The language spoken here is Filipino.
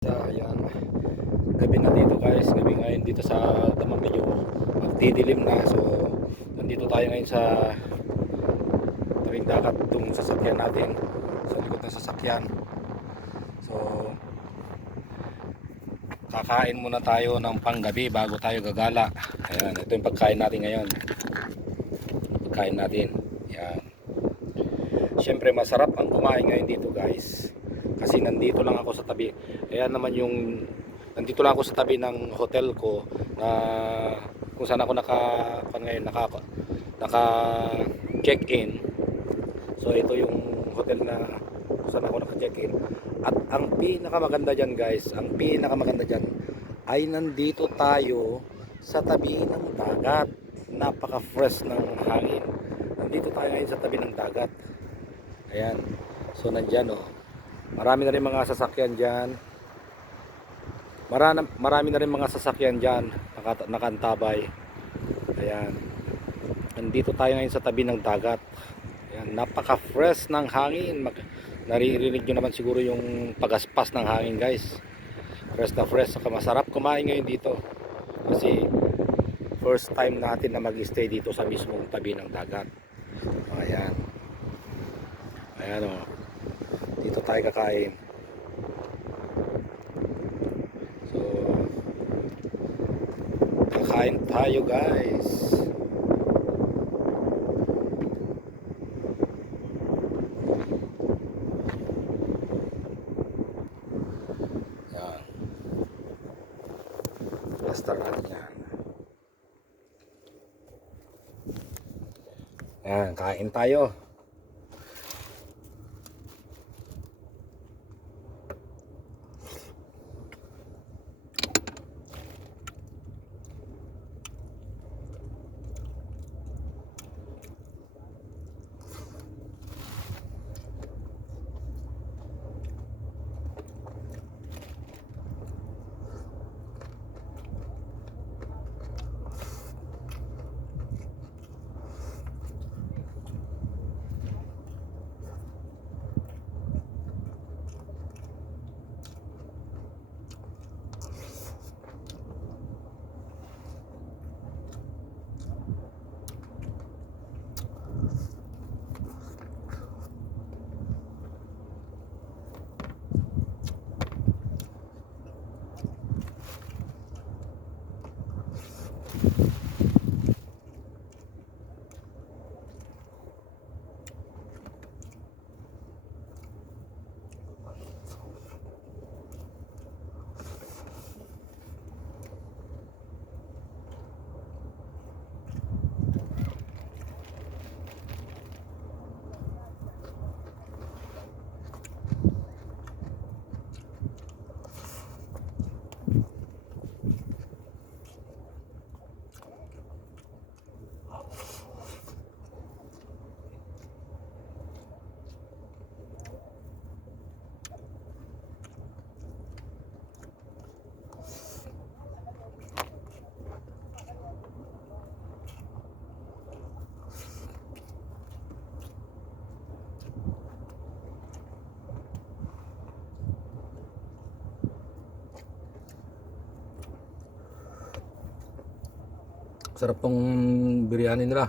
Ayan, gabi na dito guys, gabi ngayon dito sa Damang, medyo magdidilim na. So nandito tayo ngayon sa tabing dagat, itong sasakyan natin, sa likod ng sasakyan. So kakain muna tayo ng panggabi bago tayo gagala. Ayan, ito yung pagkain natin ngayon. Pagkain natin, ayan. Siyempre masarap ang kumain ngayon dito guys, kasi nandito lang ako sa tabi. Ayan naman yung, nandito lang ako sa tabi ng hotel ko na kung saan ako naka check in. So ito yung hotel na kung saan ako naka check in. At ang pinakamaganda dyan guys, ang pinakamaganda dyan ay nandito tayo sa tabi ng dagat. Napaka fresh ng hangin. Nandito tayo ngayon sa tabi ng dagat. Ayan, so nandyan oh, marami na rin mga sasakyan dyan. Marami na rin mga sasakyan dyan nakantabay. Ayan, nandito tayo ngayon sa tabi ng dagat. Ayan, napaka fresh ng hangin. Naririnig nyo naman siguro yung pagaspas ng hangin guys. Fresh na fresh, saka masarap kumain ngayon dito kasi first time natin na mag-stay dito sa mismong tabi ng dagat. Ayan, ayan o, dito tayo kakain. So kakain tayo guys. Yan, restaurant yan. Yan, kain tayo. Sarap tong biryani nila.